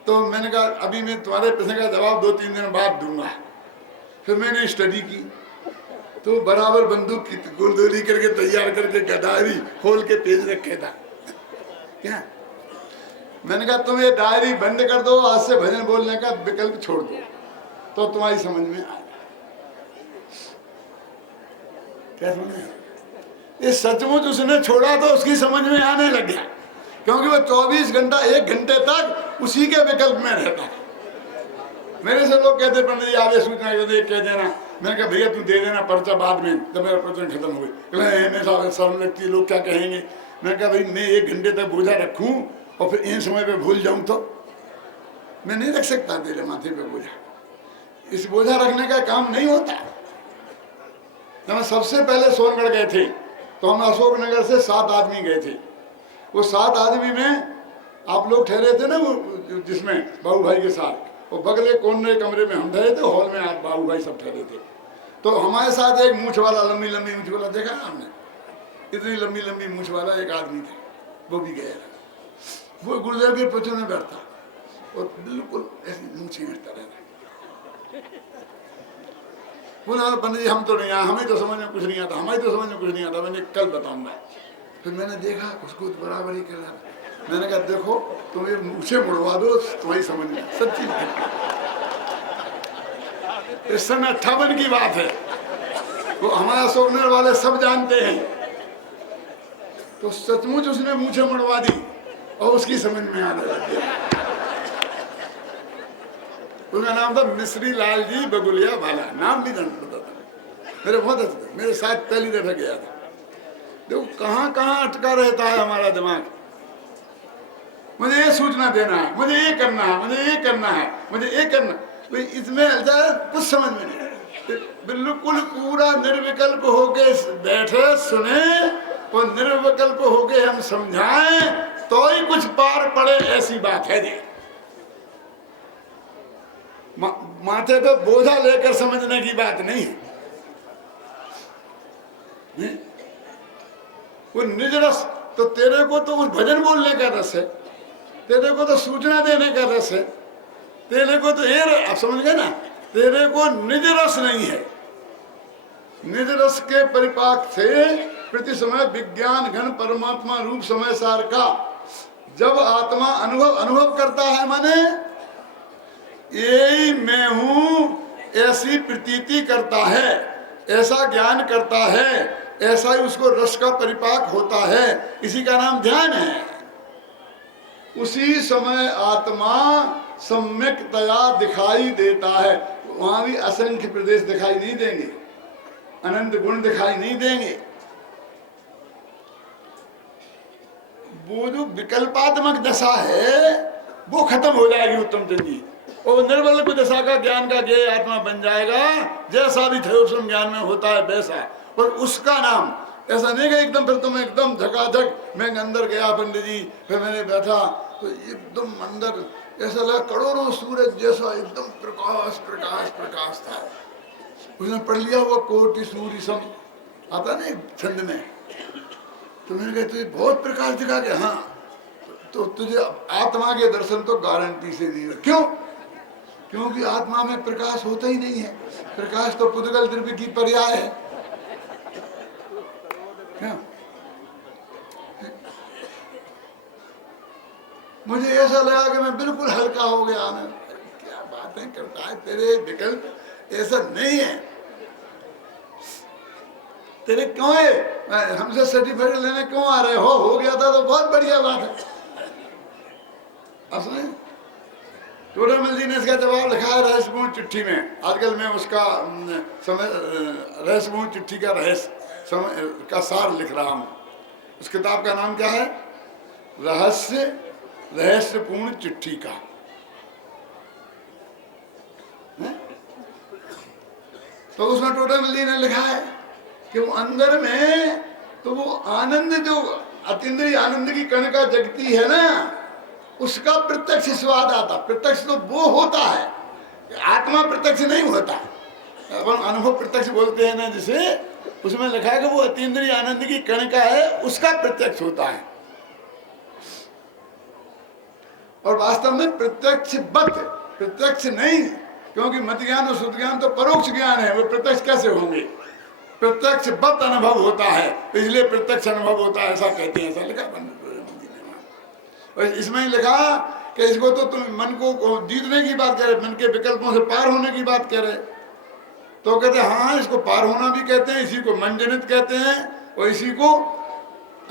तो मैंने कहा अभी मैं तुम्हारे प्रश्न का जवाब 2-3 दिन बाद दूंगा। फिर मैंने स्टडी की, तो बराबर बंदूक की गोलदोली करके तैयार करके डायरी खोल के पेज रखे था। क्या मैंने कहा तुम ये डायरी बंद कर दो, आज से भजन बोलने का विकल्प छोड़ दो, तो तुम्हारी समझ में आएगा। क्या समझ में? ये सचमुच उसने छोड़ा तो उसकी समझ में आने लग गया, क्योंकि वो 24 घंटा 1 घंटे तक उसी के विकल्प में रहता है। मेरे से लोग कहते पंडित जी आगे सूचना कह देना। मैंने कहा भैया तू दे देना पर्चा बाद में, जब मेरा पर्चा खत्म हो गई। शर्म लगती है, लोग क्या कहेंगे। मैंने कहा भाई मैं 1 घंटे तक बोझा रखूं और फिर इन समय पे भूल जाऊं तो मैं नहीं रख सकता तेरे माथे पे बोझा। इस बोझा रखने का काम नहीं होता। जब हम सबसे पहले सोनगढ़ गए थे तो हम अशोक नगर से 7 आदमी गए थे। वो 7 आदमी में आप लोग ठहरे थे ना, वो जिसमें बाबू भाई के साथ, वो बगले कोने कमरे में हम ठहरे थे, हॉल में आप बाबू भाई सब ठहरे थे। तो हमारे साथ एक मूछ वाला, लंबी लंबी मूछ वाला, देखा ना हमने, इतनी लंबी लंबी मूछ वाला एक आदमी थे, वो भी गया। वो गुरुदेव के पीछे में बैठता और बिल्कुल ऐसी मूछी बैठता रहता। बोला पंडित जी हम तो नहीं आया, हमें तो समझ में कुछ नहीं आता, हमें तो समझ में कुछ नहीं आता, मैंने कल बताऊंगा। फिर मैंने देखा उसको बराबर ही कर रहा। मैंने कहा देखो तुम ये मूछे मुड़वा दो, तुम्हारी समझ में सच्ची। इस समय 58 की बात है, वो हमारा सोनगढ़ वाले सब जानते हैं। तो सचमुच उसने मूछे मुड़वा दी और उसकी समझ में आने लग गया। उसका नाम था मिश्री लाल जी बगुलिया वाला, नाम भी जानता था। मेरे बहुत अच्छा था, मेरे साथ पहली दफा गया था। देखो कहाँ कहाँ अटका रहता है हमारा दिमाग। मुझे ये सूचना देना है, मुझे ये करना है, मुझे ये करना है, मुझे ये करना। तो इसमें कुछ समझ में नहीं, बिल्कुल पूरा निर्विकल्प होके बैठे सुने और निर्विकल्प होके हम समझाएं तो ही कुछ पार पड़े, ऐसी बात है जी। माथे पे बोझा लेकर समझने की बात नहीं है। वो निज रस, तो तेरे को तो उस भजन बोलने का रस है, तेरे को तो सूचना देने का रस है, तेरे को तो ये आप समझ गए ना, तेरे को निज रस नहीं है, निज रस के परिपाक से प्रति समय विज्ञान घन परमात्मा रूप समय सार का जब आत्मा अनुभव करता है, माने यही मैं हूं ऐसी प्रतीति करता है, ऐसा ज्ञान करता है, ऐसा ही उसको रस का परिपाक होता है, इसी का नाम ध्यान है। उसी समय आत्मा सम्यकतया दिखाई देता है। वहां भी असंख्य प्रदेश दिखाई नहीं देंगे, अनंत गुण दिखाई नहीं देंगे। वो जो विकल्पात्मक दशा है वो खत्म हो जाएगी उत्तम चंद जी, और निर्बल दशा का ज्ञान का ज्ञेय आत्मा बन जाएगा, जैसा भी थे ज्ञान में होता है वैसा। और उसका नाम ऐसा नहीं कि एकदम फिर तुम एकदम झकाझक, मैं अंदर गया पंडित जी, फिर मैंने बैठा तो एकदम अंदर ऐसा लगा करोड़ों सूरज जैसा एकदम प्रकाश प्रकाश प्रकाश था। उसने पढ़ लिया वो कोटि सूर्य सम आता नहीं छंद में, तो मैंने कहा तुझे बहुत प्रकाश दिखा के, हाँ तो तुझे आत्मा के दर्शन तो गारंटी से दिए। क्यों? क्योंकि आत्मा में प्रकाश होता ही नहीं है। प्रकाश तो पुद्गल द्रव्य की पर्याय है। क्या? मुझे ऐसा लगा कि मैं बिल्कुल हल्का हो गया। मैं क्या बातें करता है, तेरे विकल्प ऐसा नहीं है। तेरे क्यों है हमसे सर्टिफिकेट लेने क्यों आ रहे हो गया था तो बहुत बढ़िया बात है। असली टोडरमल जी ने इसका जवाब लिखा है रहस्यपूर्ण चिट्ठी में। आजकल मैं उसका समय रहस्यपूर्ण चिट्ठी का रहस्य का सार लिख रहा हूँ। उस किताब का नाम क्या है? रहस्यपूर्ण चिट्ठी का। तो उसमें टोडरमल जी ने लिखा है कि वो अंदर में तो वो आनंद जो अतीन्द्रिय आनंद की कणिका जगती है ना, उसका प्रत्यक्ष स्वाद आता। प्रत्यक्ष तो वो होता है, आत्मा प्रत्यक्ष नहीं होता। अपन अनुभव प्रत्यक्ष बोलते हैं ना जिसे, उसमें लिखा है कि वो अतीन्द्रिय आनंद की कणिका है, उसका प्रत्यक्ष होता है। और वास्तव में प्रत्यक्ष नहीं, क्योंकि मत ज्ञान और शुद्ध ज्ञान तो परोक्ष ज्ञान है, वो प्रत्यक्ष कैसे होंगे? प्रत्यक्ष बत अनुभव होता है, इसलिए प्रत्यक्ष अनुभव होता है, ऐसा कहते हैं। ऐसा लिखा पंडित और इसमें ही लिखा कि इसको तो तुम मन को जीतने की बात कह रहे, मन के विकल्पों से पार होने की बात कह रहे। तो कहते हैं हाँ, इसको पार होना भी कहते हैं, इसी को मन जनित कहते हैं, और इसी को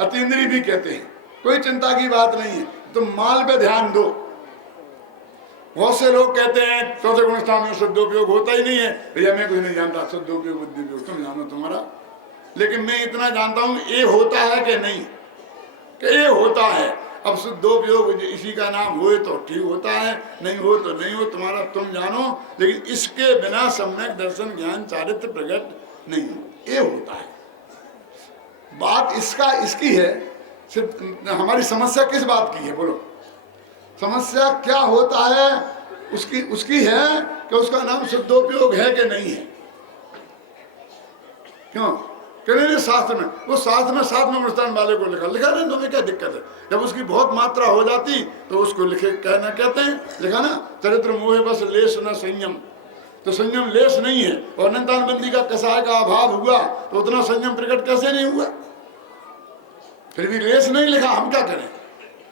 अतीन्द्रिय भी कहते हैं। कोई चिंता की बात नहीं है, तुम माल पे ध्यान दो। बहुत से लोग कहते हैं चौथे गुण स्थान में शुद्धोपयोग होता ही नहीं है। भैया मैं कुछ नहीं जानता, शुद्धोपयोग बुद्धियोग तुम जानो तुम्हारा, लेकिन मैं इतना जानता हूँ ये होता है कि नहीं, कि ये होता है। अब शुद्धोपयोग इसी का नाम हो तो ठीक होता है, नहीं हो तो नहीं हो, तुम्हारा तुम जानो, लेकिन इसके बिना सम्यक दर्शन ज्ञान चारित्र प्रकट नहीं हो, ये होता है। बात इसकी है। सिर्फ हमारी समस्या किस बात की है बोलो? समस्या क्या होता है उसकी है कि उसका नाम शुद्धोपयोग है कि नहीं है। क्यों? कहने शास्त्र में, वो शास्त्र में 7वें अनुष्ठान वाले को लिखा नहीं, तुम्हें क्या दिक्कत है? जब उसकी बहुत मात्रा हो जाती तो उसको कहना कहते हैं, लिखा ना, चरित्र मोहे बस लेस न संयम। तो संयम लेस नहीं है, और अनंतान बंदी का कसाय का अभाव हुआ तो उतना संयम प्रकट कैसे नहीं हुआ? फिर भी लेस नहीं लिखा, हम क्या करें?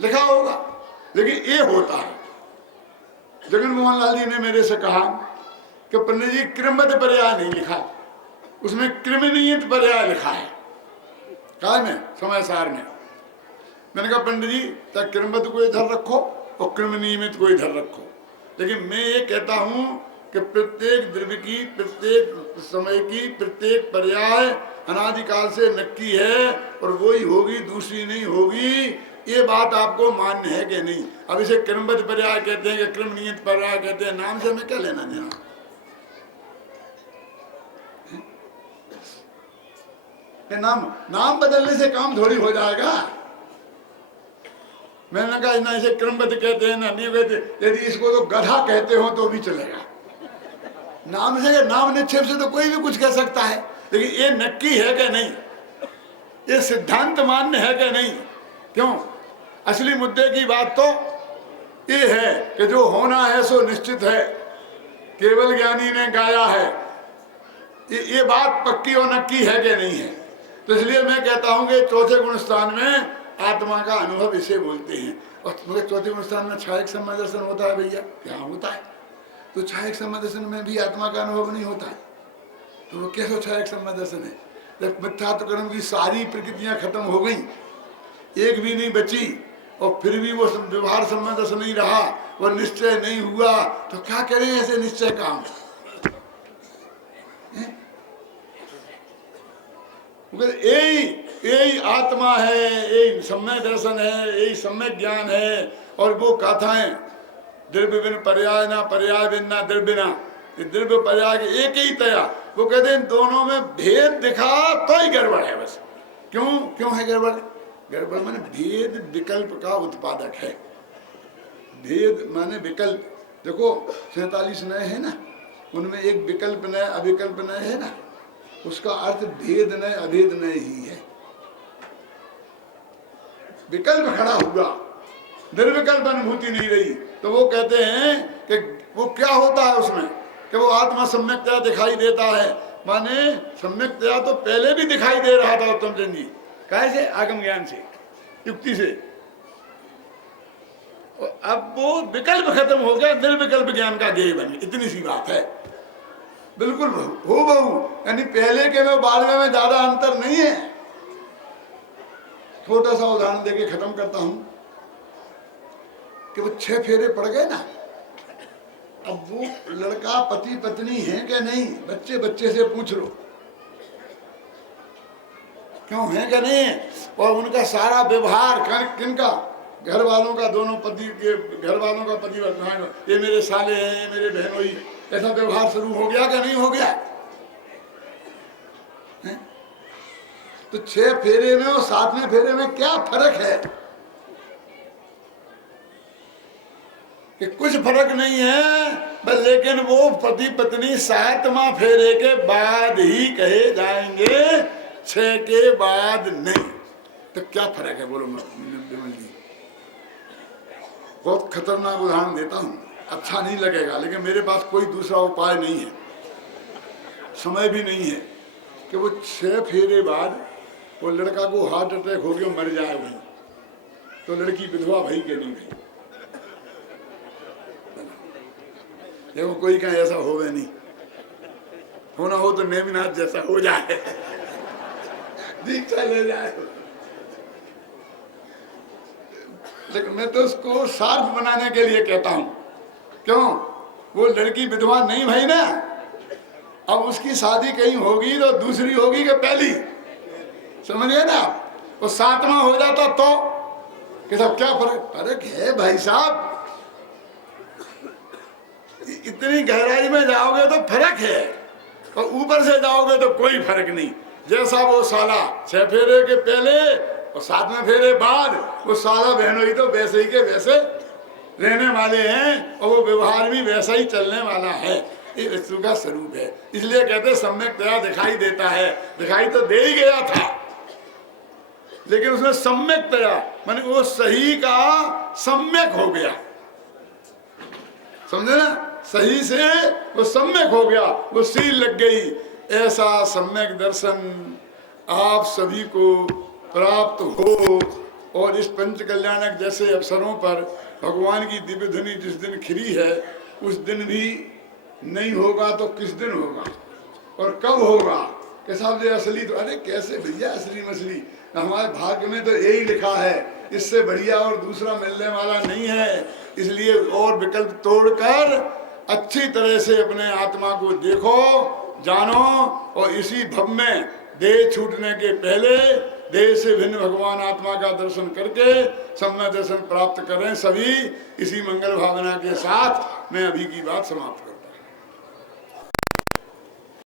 लिखा होगा, लेकिन ये होता है। जगन मोहन लाल जी ने मेरे से कहा कि पंडित जी क्रमबद्ध पर्याय नहीं लिखा, उसमें क्रमनियत पर्याय लिखा है। काय में? समय सार में। मैंने कहा पंडित जी चाहे क्रमबद्ध को इधर रखो और क्रमनियमित को इधर रखो, लेकिन मैं ये कहता हूँ कि प्रत्येक द्रव्य की, प्रत्येक समय की, प्रत्येक पर्याय अनादिकाल से नक्की है, और वही होगी, दूसरी नहीं होगी। ये बात आपको मान्य है कि नहीं? अब इसे क्रमबद्ध पर्याय कहते हैं कि क्रमनियत पर्याय कहते हैं, नाम से हमें क्या लेना देना? नाम बदलने से काम थोड़ी हो जाएगा। मैंने कहा ना इसे क्रमबद्ध कहते हैं ना नहीं कहते। यदि इसको तो गधा कहते हो तो भी चलेगा। नाम से, नाम निक्षेप से तो कोई भी कुछ कह सकता है, लेकिन ये नक्की है कि नहीं, ये सिद्धांत मान्य है कि नहीं? क्यों? असली मुद्दे की बात तो ये है कि जो होना है सो निश्चित है, केवल ज्ञानी ने गाया है। ये बात पक्की और नक्की है कि नहीं है। तो इसलिए मैं कहता हूं कि चौथे गुण स्थान में आत्मा का अनुभव इसे बोलते हैं। और मगर चौथे गुण स्थान में छायक सम्यक दर्शन होता है भैया, क्या होता है? तो छायक सम्यक दर्शन में भी आत्मा का अनुभव नहीं होता है, तो वो कैसे छायक सम्यक दर्शन है? जब मिथ्यात्व कर्म की सारी प्रकृतियां खत्म हो गई, एक भी नहीं बची, और फिर भी वो व्यवहार सम्यक दर्शन नहीं रहा, वो निश्चय नहीं हुआ, तो क्या करें ऐसे निश्चय काम? यही आत्मा है, यही सम्यक दर्शन है, यही सम्यक ज्ञान है। और वो कथाएं द्रव्य बिन पर्याय ना, पर्याय बिन ना द्रव्य ना, द्रव्य पर्याय के एक ही तया। वो कहते हैं दोनों में भेद दिखा तो ही गड़बड़ है बस। क्यों है गड़बड़? गड़बड़ माने भेद विकल्प का उत्पादक है। भेद माने विकल्प। देखो 47 नए है ना, उनमें एक विकल्प नए अविकल्प नए है ना, उसका अर्थ भेद नए अभेद नए ही है। विकल्प खड़ा हुआ, निर्विकल्प अनुभूति नहीं रही, तो वो कहते हैं कि वो क्या होता है उसमें कि वो आत्मा सम्यक्तया दिखाई देता है। माने सम्यक्तया तो पहले भी दिखाई दे रहा था उत्तम चंद जी, कैसे? आगम ज्ञान से, युक्ति से। अब वो विकल्प खत्म हो गया, निर्विकल्प ज्ञान का ध्येय बन गया। इतनी सी बात है, बिल्कुल हो बहु, यानी पहले के में बाद में ज्यादा अंतर नहीं है। छोटा सा उदाहरण देके खत्म करता हूं कि वो 6 फेरे पड़ गए ना, अब वो लड़का पति पत्नी है कि नहीं, बच्चे से पूछ लो, क्यों है कि नहीं? और उनका सारा व्यवहार किनका? घर वालों का, दोनों पति के घर वालों का, पति ये मेरे साले हैं, ये मेरे बहनोई, ऐसा व्यवहार शुरू हो गया कि नहीं हो गया है? तो 6 फेरे में और 7वें फेरे में क्या फर्क है? कि कुछ फर्क नहीं है बस, लेकिन वो पति पत्नी 7वां फेरे के बाद ही कहे जाएंगे, 6 के बाद नहीं। तो क्या फर्क है बोलो विमल जी? बहुत खतरनाक उदाहरण देता हूं, अच्छा नहीं लगेगा, लेकिन मेरे पास कोई दूसरा उपाय नहीं है, समय भी नहीं है कि वो 6 फेरे बाद वो लड़का को हार्ट अटैक हो गया, मर जाए वहीं, तो लड़की विधवा भई के नहीं गई। देखो कोई कहीं ऐसा होवे नहीं, होना हो तो नेमिनाथ जैसा हो जाए, दीक्षा ले जाए। लेकिन मैं तो उसको सार्थ बनाने के लिए कहता हूं। क्यों? वो लड़की विधवा नहीं भाई ना, अब उसकी शादी कहीं होगी तो दूसरी होगी कि पहली, समझिए ना? वो 7वां हो जाता तो कि सब क्या फर्क है भाई साहब? इतनी गहराई में जाओगे तो फर्क है, और ऊपर से जाओगे तो कोई फर्क नहीं। जैसा वो साला 6 फेरे के पहले और 7वें फेरे बाद, वो साला बहनोई तो वैसे ही के वैसे रहने वाले हैं, और वो व्यवहार भी वैसा ही चलने वाला है। ये वस्तु का स्वरूप है। इसलिए कहते सम्यक्तया दिखाई देता है। दिखाई तो दे ही गया था, लेकिन उसमें सम्यक्तया माने वो सही का सम्यक हो गया, समझे ना? सही से वो सम्यक हो गया, वो सील लग गई। ऐसा सम्यक दर्शन आप सभी को प्राप्त हो, और इस पंच कल्याणक जैसे अवसरों पर भगवान की दिव्य धुनी जिस दिन खिली है, उस दिन भी नहीं होगा तो किस दिन होगा और कब होगा? कि साहब जो असली, तो अरे कैसे भैया असली मछली? हमारे भाग्य में तो यही लिखा है, इससे बढ़िया और दूसरा मिलने वाला नहीं है। इसलिए और विकल्प तोड़कर अच्छी तरह से अपने आत्मा को देखो, जानो, और इसी भव में देह छूटने के पहले देह से भिन्न भगवान आत्मा का दर्शन करके सम्यक दर्शन प्राप्त करें। सभी इसी मंगल भावना के साथ मैं अभी की बात समाप्त करूं।